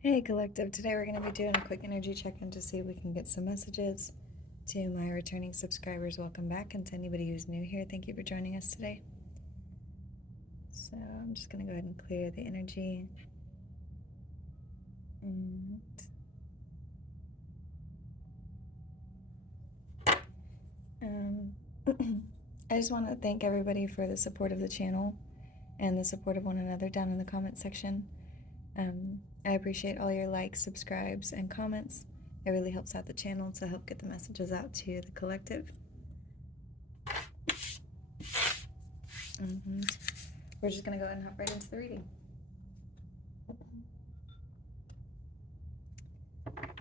Hey Collective, today we're going to be doing a quick energy check-in to see if we can get some messages. To my returning subscribers, welcome back, and to anybody who's new here, thank you for joining us today. So I'm just going to go ahead and clear the energy. And I just want to thank everybody for the support of the channel and the support of one another down in the comment section. I appreciate all your likes, subscribes, and comments. It really helps out the channel to help get the messages out to the collective. We're just going to go ahead and hop right into the reading.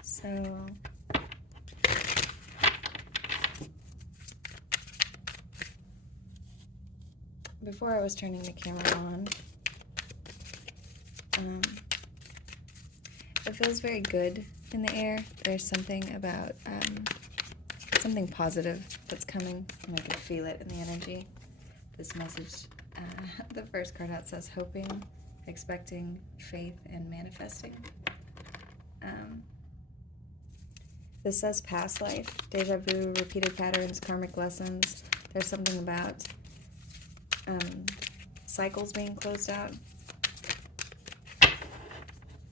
So, before I was turning the camera on, it feels very good in the air. There's something about, something positive that's coming, and I can feel it in the energy. This message, the first card out says hoping, expecting, faith, and manifesting. This says past life, deja vu, repeated patterns, karmic lessons. There's something about cycles being closed out.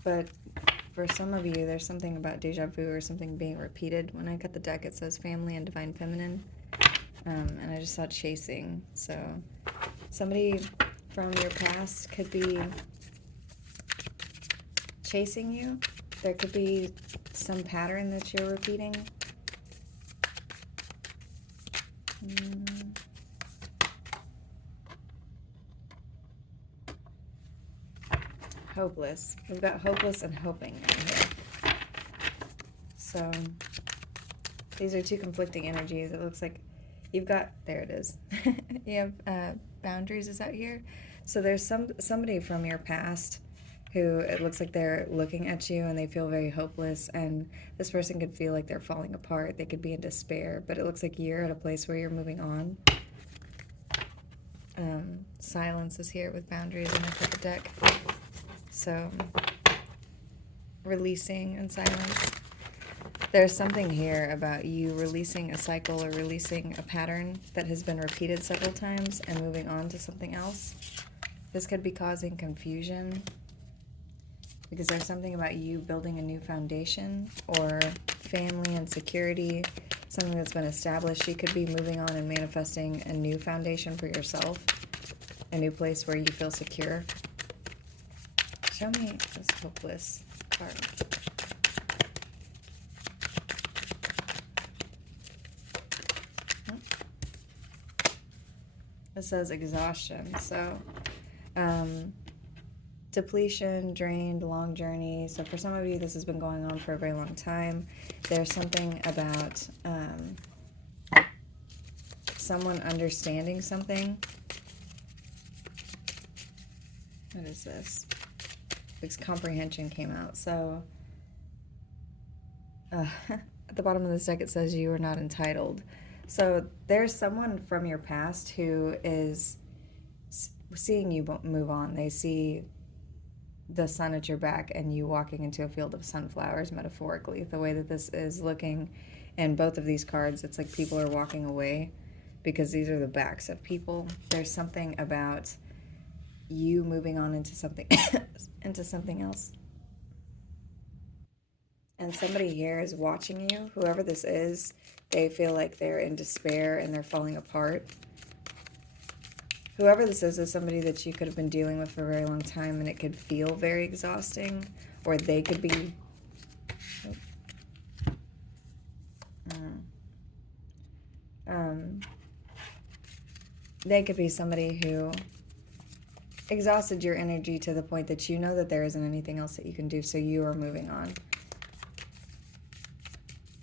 But for some of you, there's something about deja vu or something being repeated. When I cut the deck, it says family and divine feminine. And I just saw chasing. So somebody from your past could be chasing you. There could be some pattern that you're repeating. Hopeless. We've got hopeless and hoping in here. So these are two conflicting energies. It looks like you've got, there it is. You have boundaries is out here. So there's somebody from your past who it looks like they're looking at you and they feel very hopeless, and this person could feel like they're falling apart. They could be in despair, but it looks like you're at a place where you're moving on. Silence is here with boundaries in the deck. So releasing and silence. There's something here about you releasing a cycle or releasing a pattern that has been repeated several times and moving on to something else. This could be causing confusion because there's something about you building a new foundation or family and security, something that's been established. You could be moving on and manifesting a new foundation for yourself, a new place where you feel secure. Show me this hopeless card. It says exhaustion. So depletion, drained, long journey. So for some of you, this has been going on for a very long time. There's something about someone understanding something. What is this? This comprehension came out. So at the bottom of this deck, it says you are not entitled. So there's someone from your past who is seeing you move on. They see the sun at your back and you walking into a field of sunflowers, metaphorically. The way that this is looking in both of these cards, it's like people are walking away because these are the backs of people. There's something about you moving on into something into something else. And somebody here is watching you. Whoever this is, they feel like they're in despair and they're falling apart. Whoever this is somebody that you could have been dealing with for a very long time, and it could feel very exhausting, or they could be they could be somebody who exhausted your energy to the point that you know that there isn't anything else that you can do, so you are moving on.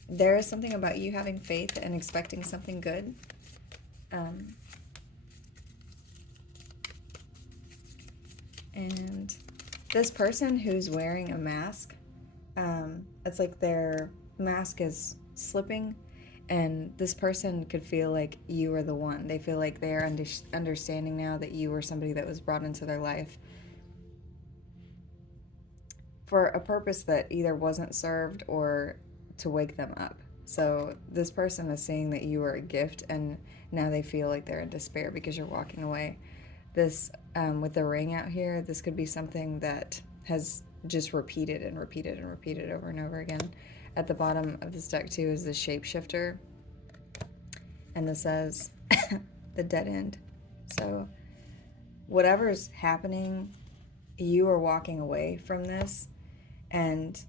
There is something about you having faith and expecting something good. And this person who's wearing a mask, it's like their mask is slipping, and this person could feel like you are the one. They feel like they're understanding now that you were somebody that was brought into their life for a purpose that either wasn't served or to wake them up. So this person is seeing that you are a gift, and now they feel like they're in despair because you're walking away. This, with the ring out here, this could be something that has just repeated and repeated and repeated over and over again. At the bottom of this deck, too, is the shapeshifter. And this says the dead end. So whatever's happening, you are walking away from this. And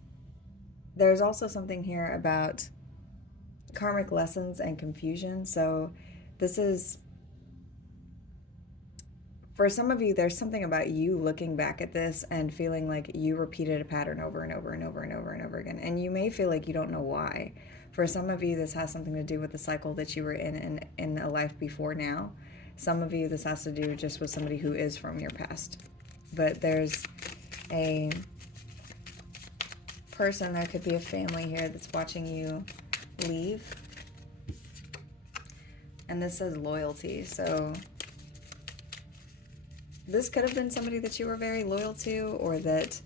there's also something here about karmic lessons and confusion. So this is, for some of you, there's something about you looking back at this and feeling like you repeated a pattern over and over and over and over and over again. And you may feel like you don't know why. For some of you, this has something to do with the cycle that you were in a life before now. Some of you, this has to do just with somebody who is from your past. But there's a person, there could be a family here that's watching you leave. And this says loyalty. So this could have been somebody that you were very loyal to, or that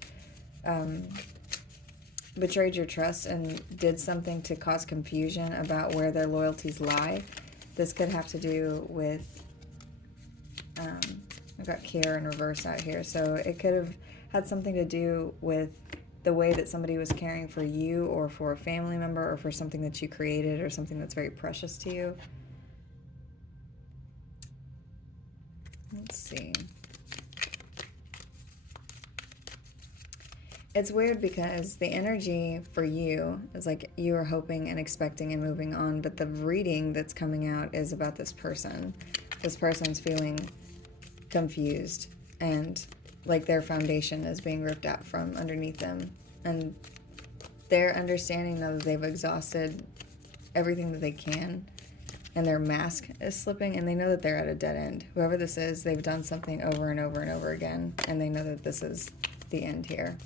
betrayed your trust and did something to cause confusion about where their loyalties lie. This could have to do with, I've got care in reverse out here, so it could have had something to do with the way that somebody was caring for you, or for a family member, or for something that you created, or something that's very precious to you. Let's see. It's weird because the energy for you is like you are hoping and expecting and moving on, but the reading that's coming out is about this person. This person's feeling confused and like their foundation is being ripped out from underneath them. And they're understanding now that they've exhausted everything that they can, and their mask is slipping, and they know that they're at a dead end. Whoever this is, they've done something over and over and over again, and they know that this is the end here.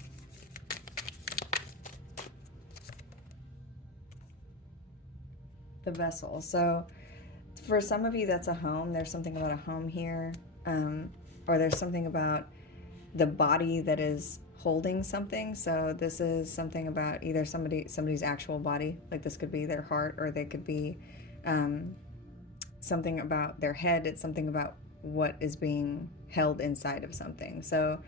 The vessel. So for some of you, that's a home. There's something about a home here, or there's something about the body that is holding something. So this is something about either somebody's actual body, like this could be their heart, or they could be something about their head. It's something about what is being held inside of something. So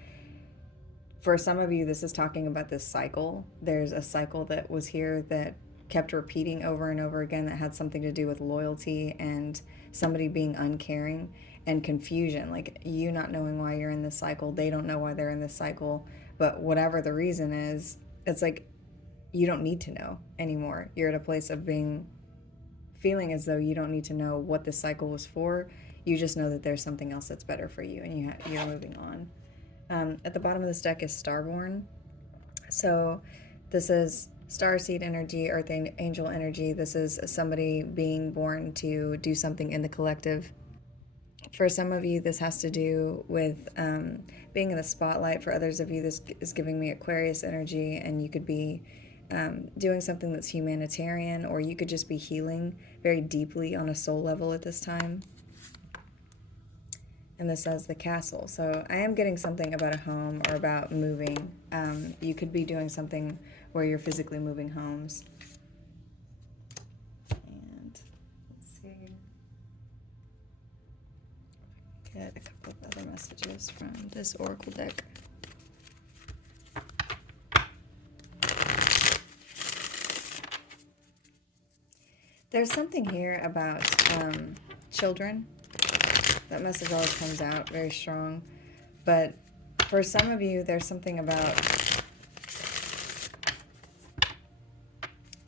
for some of you, this is talking about this cycle. There's a cycle that was here that kept repeating over and over again, that had something to do with loyalty and somebody being uncaring and confusion, like you not knowing why you're in this cycle. They don't know why they're in this cycle, but whatever the reason is, it's like you don't need to know anymore. You're at a place of feeling as though you don't need to know what this cycle was for. You just know that there's something else that's better for you, and you're moving on. At the bottom of this deck is Starborn. So this is starseed energy, earth angel energy. This is somebody being born to do something in the collective. For some of you, this has to do with being in the spotlight. For others of you, this is giving me Aquarius energy, and you could be doing something that's humanitarian, or you could just be healing very deeply on a soul level at this time. And this says the castle. So I am getting something about a home or about moving. You could be doing something where you're physically moving homes. And let's see. Get a couple of other messages from this oracle deck. There's something here about children. That message always comes out very strong. But for some of you, there's something about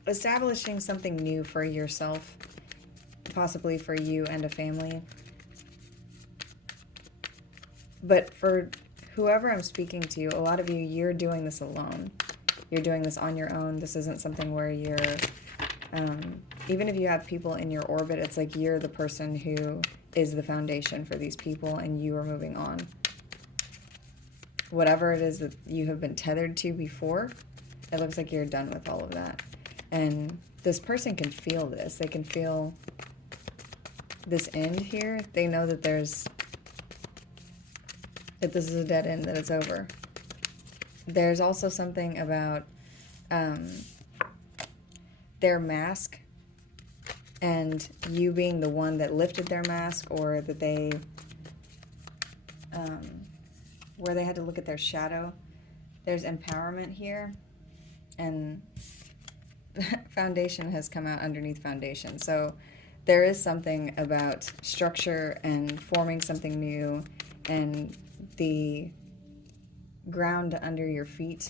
establishing something new for yourself, possibly for you and a family. But for whoever I'm speaking to, a lot of you, you're doing this alone. You're doing this on your own. This isn't something where you're, even if you have people in your orbit, it's like you're the person who is the foundation for these people, and you are moving on. Whatever it is that you have been tethered to before, it looks like you're done with all of that. And this person can feel this. They can feel this end here. They know that this is a dead end, that it's over. There's also something about their mask and you being the one that lifted their mask, or that they, where they had to look at their shadow. There's empowerment here, and foundation has come out underneath foundation. So there is something about structure and forming something new, and the ground under your feet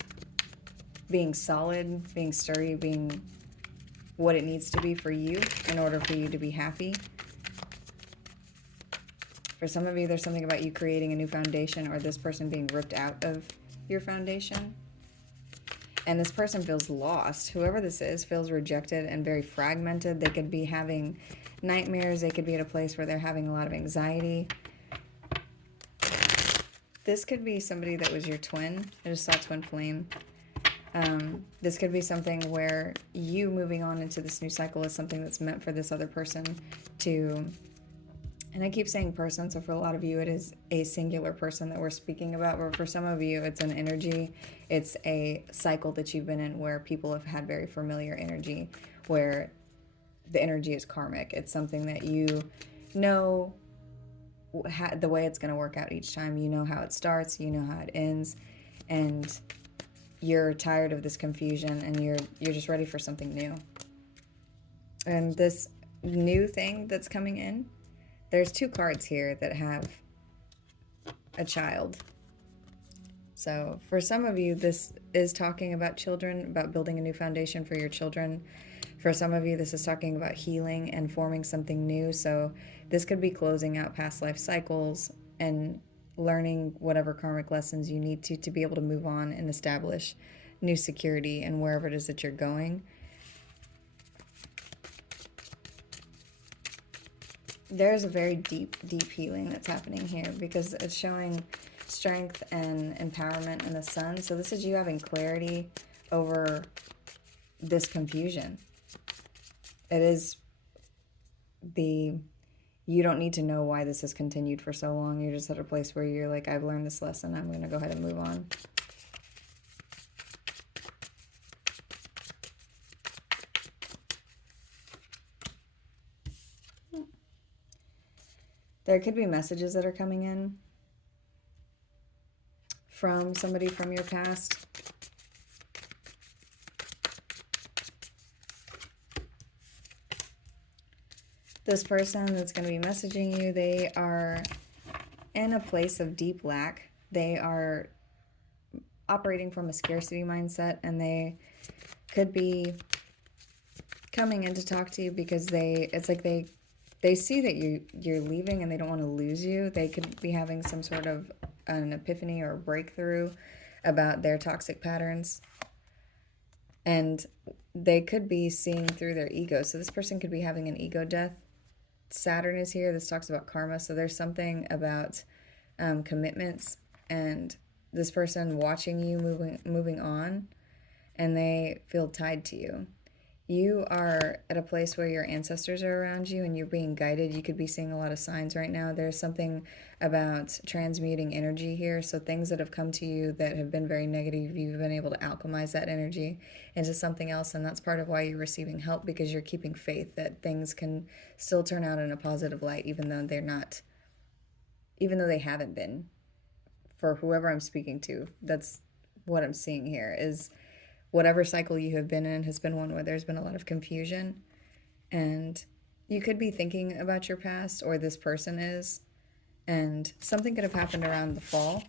being solid, being sturdy, being what it needs to be for you in order for you to be happy. For some of you, there's something about you creating a new foundation, or this person being ripped out of your foundation. And this person feels lost. Whoever this is feels rejected and very fragmented. They could be having nightmares. They could be at a place where they're having a lot of anxiety. This could be somebody that was your twin. I just saw twin flame. This could be something where you moving on into this new cycle is something that's meant for this other person to... And I keep saying person, so for a lot of you it is a singular person that we're speaking about, but for some of you it's an energy, it's a cycle that you've been in where people have had very familiar energy, where the energy is karmic. It's something that you know the way it's going to work out each time. You know how it starts, you know how it ends, and you're tired of this confusion, and you're just ready for something new. And this new thing that's coming in, there's two cards here that have a child. So for some of you, this is talking about children, about building a new foundation for your children. For some of you, this is talking about healing and forming something new. So this could be closing out past life cycles and learning whatever karmic lessons you need to be able to move on and establish new security in wherever it is that you're going. There's a very deep healing that's happening here, because it's showing strength and empowerment in the sun. So this is you having clarity over this confusion. It is you don't need to know why this has continued for so long. You're just at a place where you're like, I've learned this lesson. I'm going to go ahead and move on. There could be messages that are coming in from somebody from your past. This person that's going to be messaging you, they are in a place of deep lack. They are operating from a scarcity mindset, and they could be coming in to talk to you because it's like they see that you're leaving and they don't want to lose you. They could be having some sort of an epiphany or a breakthrough about their toxic patterns. And they could be seeing through their ego. So this person could be having an ego death. Saturn is here. This talks about karma. So there's something about commitments, and this person watching you moving on, and they feel tied to you. You are at a place where your ancestors are around you and you're being guided. You could be seeing a lot of signs right now. There's something about transmuting energy here. So things that have come to you that have been very negative, you've been able to alchemize that energy into something else. And that's part of why you're receiving help, because you're keeping faith that things can still turn out in a positive light, even though they're not, even though they haven't been. For whoever I'm speaking to, that's what I'm seeing here is whatever cycle you have been in has been one where there's been a lot of confusion, and you could be thinking about your past, or this person is, and something could have happened around the fall.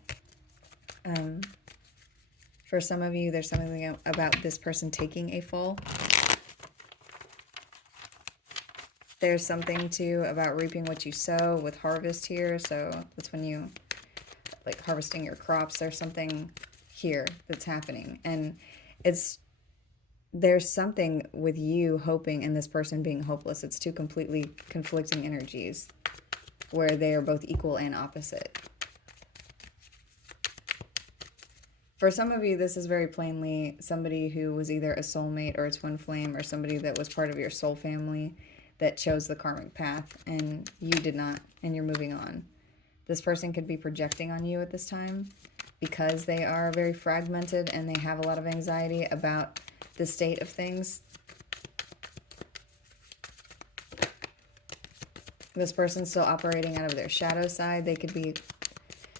For some of you, there's something about this person taking a fall. There's something too about reaping what you sow with harvest here. So that's when you like harvesting your crops. There's something here that's happening, and there's something with you hoping and this person being hopeless. It's two completely conflicting energies where they are both equal and opposite. For some of you, this is very plainly somebody who was either a soulmate or a twin flame, or somebody that was part of your soul family that chose the karmic path and you did not, and you're moving on. This person could be projecting on you at this time because they are very fragmented and they have a lot of anxiety about the state of things. This person's still operating out of their shadow side. They could be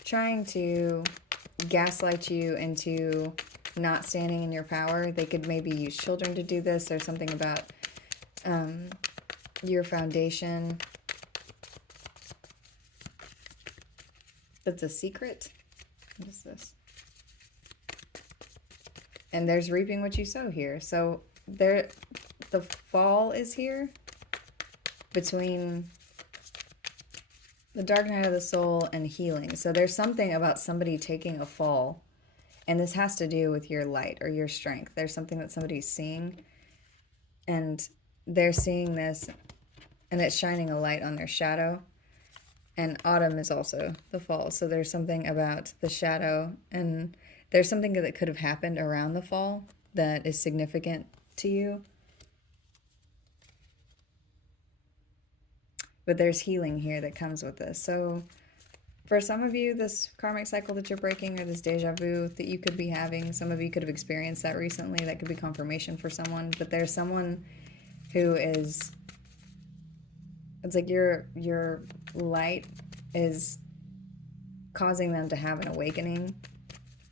trying to gaslight you into not standing in your power. They could maybe use children to do this. There's something about your foundation that's a secret. What is this? And there's reaping what you sow here. So there, the fall is here between the dark night of the soul and healing. So there's something about somebody taking a fall, and this has to do with your light or your strength. There's something that somebody's seeing, and they're seeing this, and it's shining a light on their shadow. And autumn is also the fall. So there's something about the shadow, and there's something that could have happened around the fall that is significant to you. But there's healing here that comes with this. So for some of you, this karmic cycle that you're breaking, or this deja vu that you could be having, some of you could have experienced that recently. That could be confirmation for someone. But there's someone who is, it's like your light is causing them to have an awakening,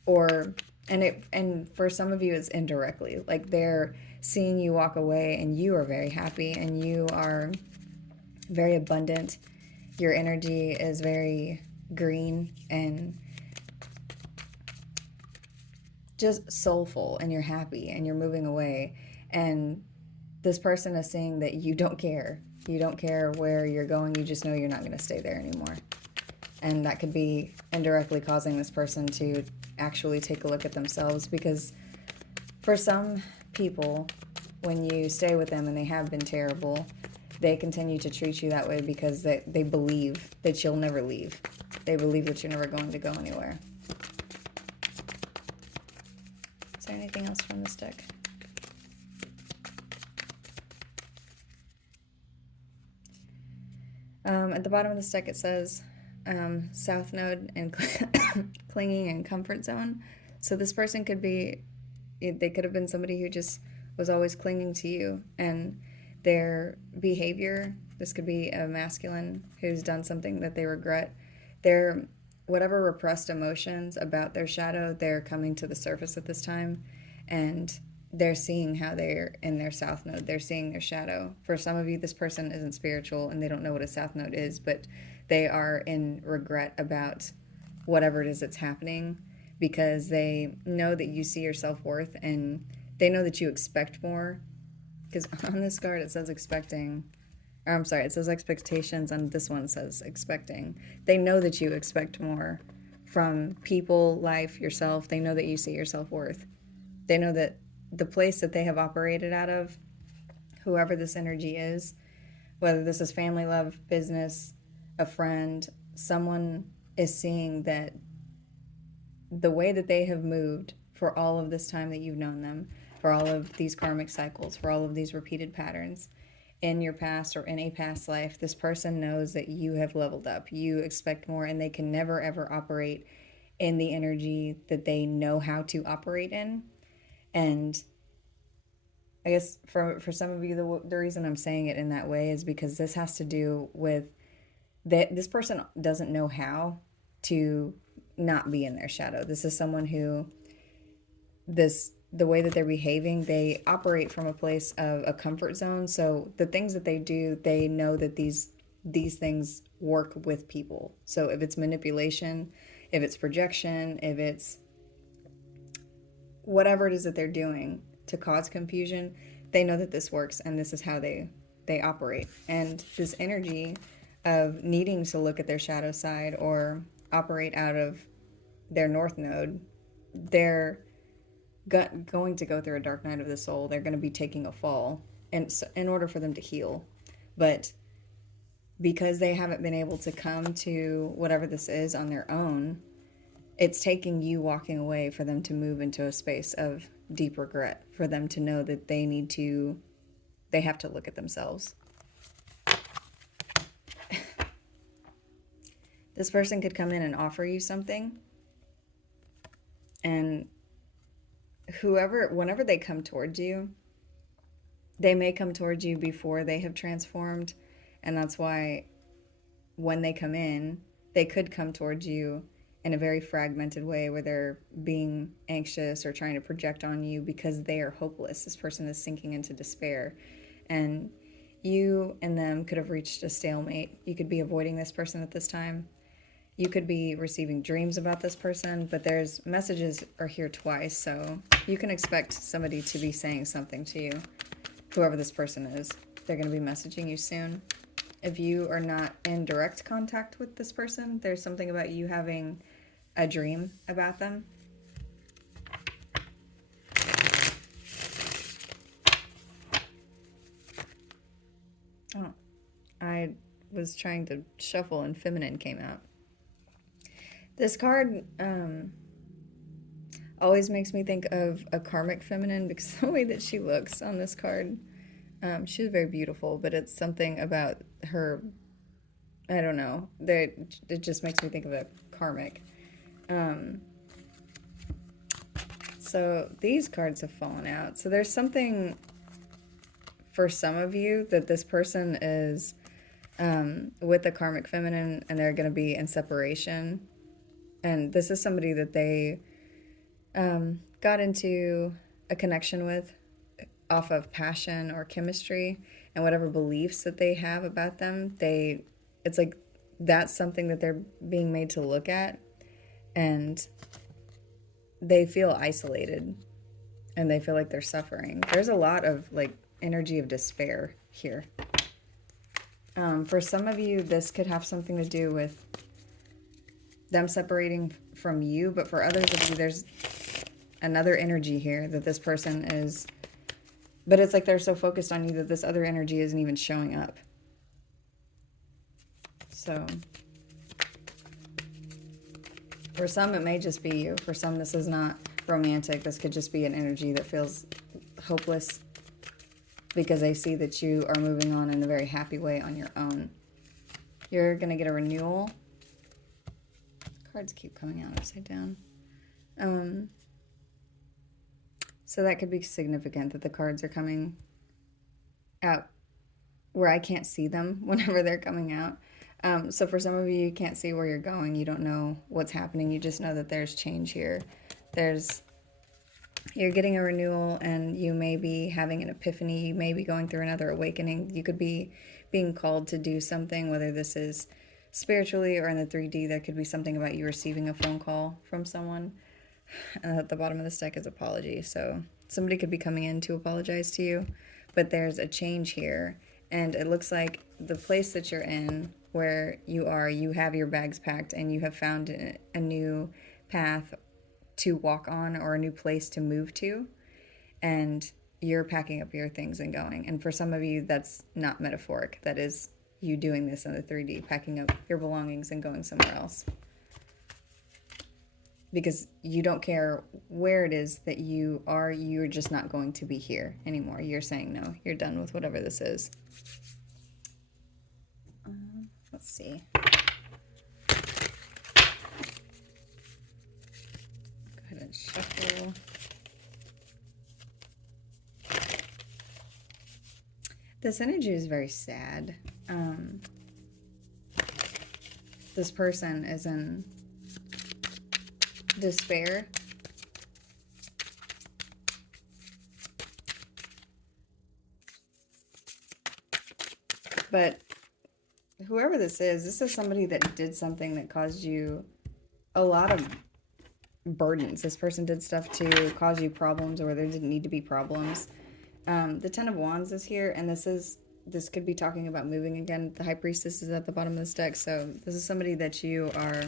or and for some of you it's indirectly, like they're seeing you walk away and you are very happy and you are very abundant. Your energy is very green and just soulful, and you're happy and you're moving away, and this person is saying that you don't care. You don't care where you're going. You just know you're not going to stay there anymore. And that could be indirectly causing this person to actually take a look at themselves, because for some people, when you stay with them and they have been terrible, they continue to treat you that way because they believe that you'll never leave. They believe that you're never going to go anywhere. Is there anything else from this deck? At the bottom of this deck it says South Node and clinging and comfort zone. So this person could be, they could have been somebody who just was always clinging to you, and their behavior, this could be a masculine who's done something that they regret. Their whatever repressed emotions about their shadow, they're coming to the surface at this time, and they're seeing how they're in their South Node. They're seeing their shadow. For some of you, this person isn't spiritual and they don't know what a South Node is, but they are in regret about whatever it is that's happening, because they know that you see your self-worth and they know that you expect more. Because on this card it says expecting, or I'm sorry, it says expectations. On this one it says expecting. They know that you expect more from people, life, yourself. They know that you see your self-worth. They know that the place that they have operated out of, whoever this energy is, whether this is family, love, business, a friend, someone is seeing that the way that they have moved for all of this time that you've known them, for all of these karmic cycles, for all of these repeated patterns in your past or in a past life, this person knows that you have leveled up. You expect more, and they can never ever operate in the energy that they know how to operate in. And I guess for some of you, the reason I'm saying it in that way is because this has to do with that this person doesn't know how to not be in their shadow. This is someone who, the way that they're behaving, they operate from a place of a comfort zone. So the things that they do, they know that these things work with people. So if it's manipulation, if it's projection, if it's whatever it is that they're doing to cause confusion, they know that this works and this is how they operate. And this energy of needing to look at their shadow side or operate out of their north node, they're going to go through a dark night of the soul. They're going to be taking a fall in order for them to heal. But because they haven't been able to come to whatever this is on their own, it's taking you walking away for them to move into a space of deep regret, for them to know that they have to look at themselves. This person could come in and offer you something, and whenever they come towards you, they may come towards you before they have transformed, and that's why when they come in, they could come towards you in a very fragmented way where they're being anxious or trying to project on you because they are hopeless. This person is sinking into despair. And you and them could have reached a stalemate. You could be avoiding this person at this time. You could be receiving dreams about this person, but there's messages are here twice, so you can expect somebody to be saying something to you, whoever this person is. They're going to be messaging you soon. If you are not in direct contact with this person, there's something about you having a dream about them. Oh, I was trying to shuffle and feminine came out. This card always makes me think of a karmic feminine because the way that she looks on this card, she's very beautiful, but it's something about her, I don't know, it just makes me think of a karmic. So these cards have fallen out. So there's something for some of you that this person is with the karmic feminine and they're going to be in separation. And this is somebody that they got into a connection with off of passion or chemistry, and whatever beliefs that they have about them, it's like that's something that they're being made to look at, and they feel isolated and they feel like they're suffering. There's a lot of like energy of despair here. For some of you, this could have something to do with them separating from you, but for others of you, there's another energy here that this person is, but it's like they're so focused on you that this other energy isn't even showing up. So for some, it may just be you. For some, this is not romantic. This could just be an energy that feels hopeless because they see that you are moving on in a very happy way on your own. You're going to get a renewal. Cards keep coming out upside down. So that could be significant that the cards are coming out where I can't see them whenever they're coming out. So for some of you, you can't see where you're going. You don't know what's happening. You just know that there's change here. You're getting a renewal, and you may be having an epiphany. You may be going through another awakening. You could be being called to do something, whether this is spiritually or in the 3D. There could be something about you receiving a phone call from someone. And at the bottom of this deck is apology. So somebody could be coming in to apologize to you, but there's a change here. And it looks like the place that you're in, where you are, you have your bags packed and you have found a new path to walk on or a new place to move to. And you're packing up your things and going. And for some of you, that's not metaphoric. That is you doing this in the 3D, packing up your belongings and going somewhere else. Because you don't care where it is that you are, you're just not going to be here anymore. You're saying no, you're done with whatever this is. Let's see. Go ahead and shuffle. This energy is very sad. This person is in despair. But whoever this is somebody that did something that caused you a lot of burdens. This person did stuff to cause you problems where there didn't need to be problems. The Ten of Wands is here, and this could be talking about moving again. The High Priestess is at the bottom of this deck, so this is somebody that you are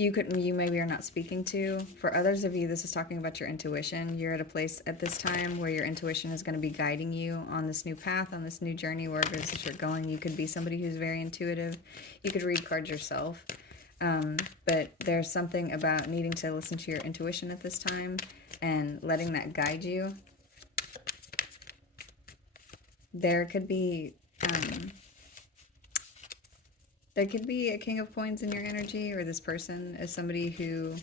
you maybe are not speaking to. For others of you, this is talking about your intuition. You're at a place at this time where your intuition is going to be guiding you on this new path, on this new journey, wherever it is that you're going. You could be somebody who's very intuitive. You could read cards yourself. But there's something about needing to listen to your intuition at this time and letting that guide you. There could be There could be a King of Coins in your energy, or this person is somebody who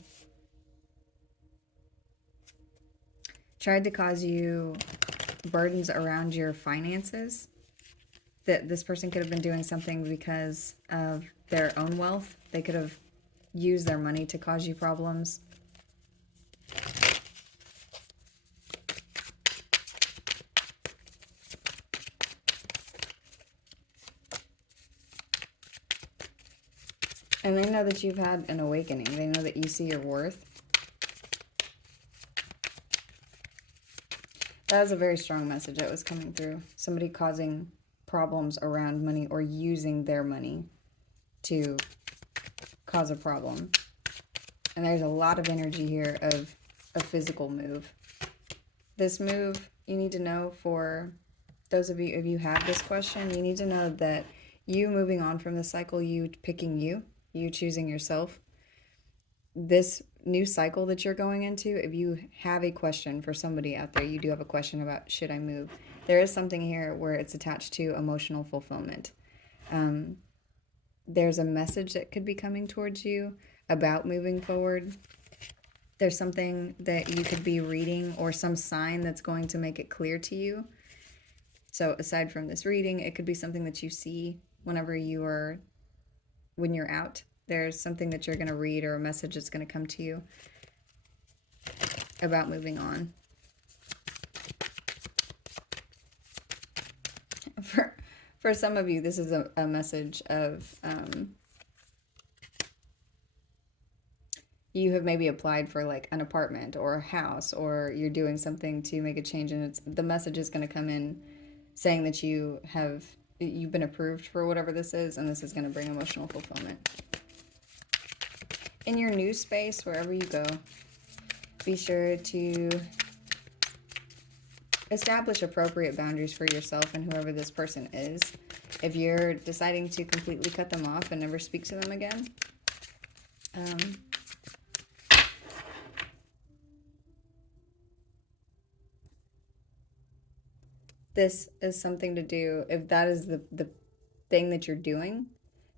tried to cause you burdens around your finances. That this person could have been doing something because of their own wealth. They could have used their money to cause you problems. And they know that you've had an awakening. They know that you see your worth. That was a very strong message that was coming through. Somebody causing problems around money or using their money to cause a problem. And there's a lot of energy here of a physical move. This move, you need to know, for those of you, if you have this question, you need to know that you moving on from the cycle, you picking you choosing yourself, this new cycle that you're going into, if you have a question for somebody out there, you do have a question about, should I move? There is something here where it's attached to emotional fulfillment. There's a message that could be coming towards you about moving forward. There's something that you could be reading or some sign that's going to make it clear to you. So aside from this reading, it could be something that you see when you're out. There's something that you're going to read or a message that's going to come to you about moving on. For some of you, this is a message of you have maybe applied for like an apartment or a house, or you're doing something to make a change, and the message is going to come in saying that you've been approved for whatever this is, and this is going to bring emotional fulfillment. In your new space, wherever you go, be sure to establish appropriate boundaries for yourself and whoever this person is. If you're deciding to completely cut them off and never speak to them again, this is something to do, if that is the thing that you're doing,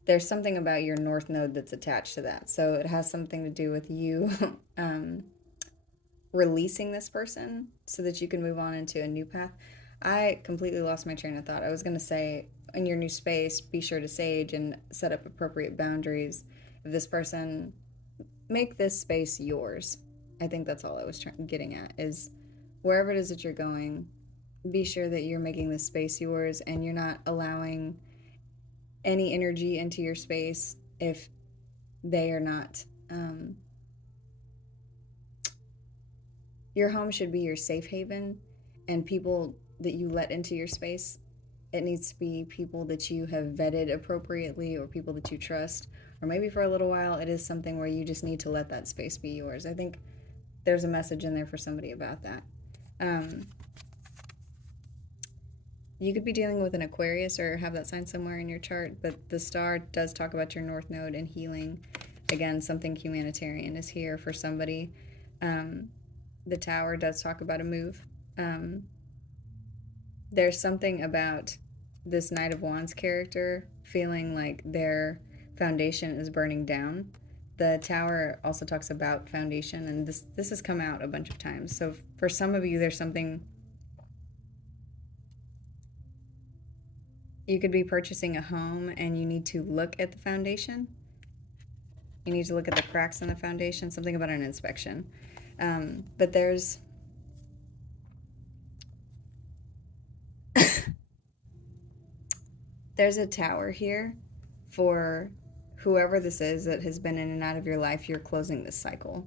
there's something about your north node that's attached to that. So it has something to do with you releasing this person so that you can move on into a new path. I completely lost my train of thought. I was going to say, in your new space, be sure to sage and set up appropriate boundaries. If this person, make this space yours. I think that's all I was getting at, is wherever it is that you're going, be sure that you're making this space yours and you're not allowing any energy into your space if they are not. Your home should be your safe haven, and people that you let into your space, it needs to be people that you have vetted appropriately or people that you trust. Or maybe for a little while it is something where you just need to let that space be yours. I think there's a message in there for somebody about that. You could be dealing with an Aquarius or have that sign somewhere in your chart, but the star does talk about your north node and healing. Again, something humanitarian is here for somebody. The Tower does talk about a move. There's something about this Knight of Wands character feeling like their foundation is burning down. The Tower also talks about foundation, and this has come out a bunch of times. So for some of you, there's something. You could be purchasing a home and you need to look at the foundation. You need to look at the cracks in the foundation, something about an inspection. But there's a tower here for whoever this is that has been in and out of your life. You're closing this cycle.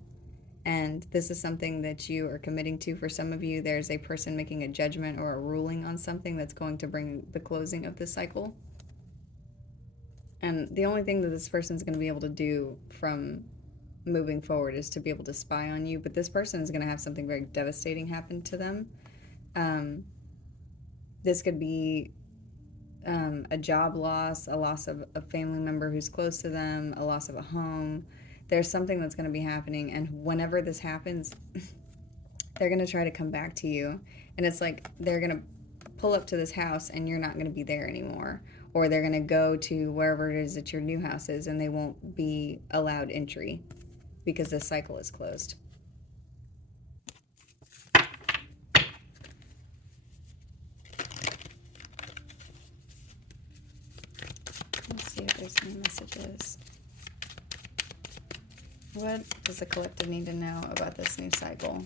And this is something that you are committing to. For some of you, there's a person making a judgment or a ruling on something that's going to bring the closing of this cycle. And the only thing that this person's going to be able to do from moving forward is to be able to spy on you. But this person is going to have something very devastating happen to them. This could be a job loss, a loss of a family member who's close to them, a loss of a home. There's something that's going to be happening, and whenever this happens, they're going to try to come back to you, and it's like they're going to pull up to this house and you're not going to be there anymore, or they're going to go to wherever it is that your new house is, and they won't be allowed entry because this cycle is closed. Let's see if there's any messages. What does the collective need to know about this new cycle?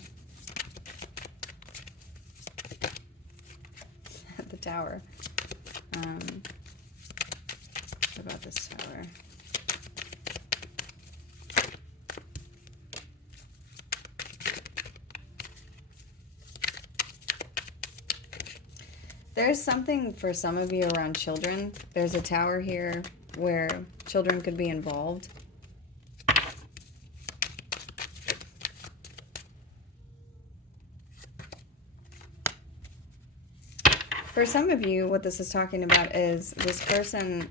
The Tower. About this Tower. There's something for some of you around children. There's a Tower here where children could be involved. For some of you, what this is talking about is this person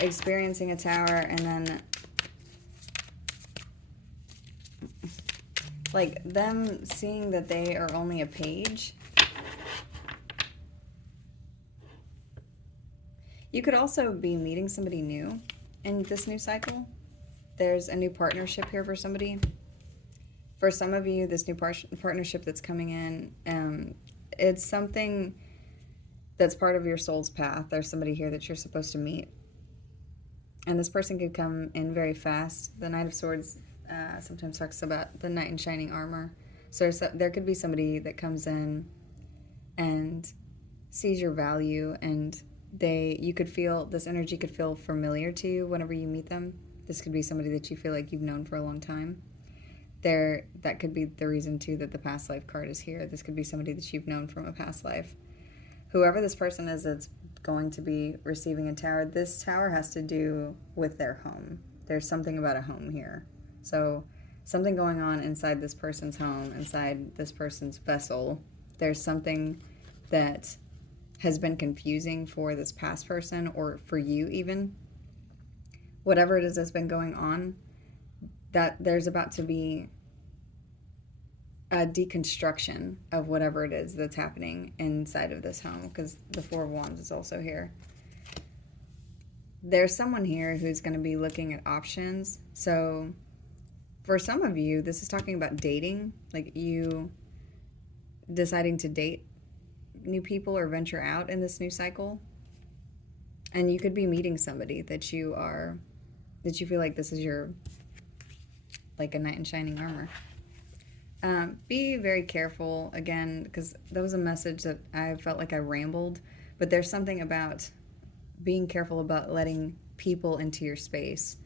experiencing a Tower and then like them seeing that they are only a page. You could also be meeting somebody new in this new cycle. There's a new partnership here for somebody. For some of you, this new partnership that's coming in, it's something that's part of your soul's path. There's somebody here that you're supposed to meet. And this person could come in very fast. The Knight of Swords sometimes talks about the knight in shining armor. So there could be somebody that comes in and sees your value, and you could feel, this energy could feel familiar to you whenever you meet them. This could be somebody that you feel like you've known for a long time. That could be the reason too that the past life card is here. This could be somebody that you've known from a past life. Whoever this person is that's going to be receiving a Tower, this Tower has to do with their home. There's something about a home here. So something going on inside this person's home, inside this person's vessel. There's something that has been confusing for this past person, or for you even. Whatever it is that's been going on, that there's about to be a deconstruction of whatever it is that's happening inside of this home, because the Four of Wands is also here. There's someone here who's going to be looking at options. So for some of you, this is talking about dating, like you deciding to date new people or venture out in this new cycle. And you could be meeting somebody that you feel like this is your, like a knight in shining armor. Be very careful, again, because that was a message that I felt like I rambled, but there's something about being careful about letting people into your space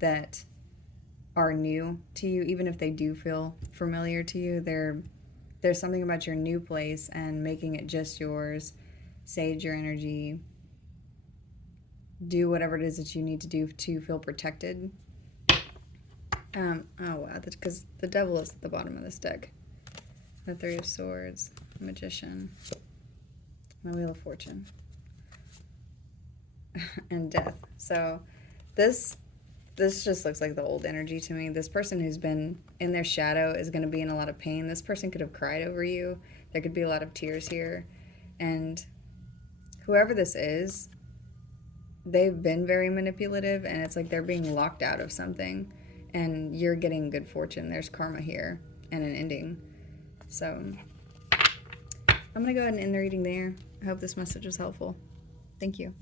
that are new to you, even if they do feel familiar to you. There's something about your new place and making it just yours. Sage your energy. Do whatever it is that you need to do to feel protected. Oh wow, because the Devil is at the bottom of this deck. The Three of Swords, Magician, the Wheel of Fortune, and Death. So this just looks like the old energy to me. This person who's been in their shadow is going to be in a lot of pain. This person could have cried over you. There could be a lot of tears here. And whoever this is, they've been very manipulative, and it's like they're being locked out of something. And you're getting good fortune. There's karma here and an ending. So I'm going to go ahead and end the reading there. I hope this message was helpful. Thank you.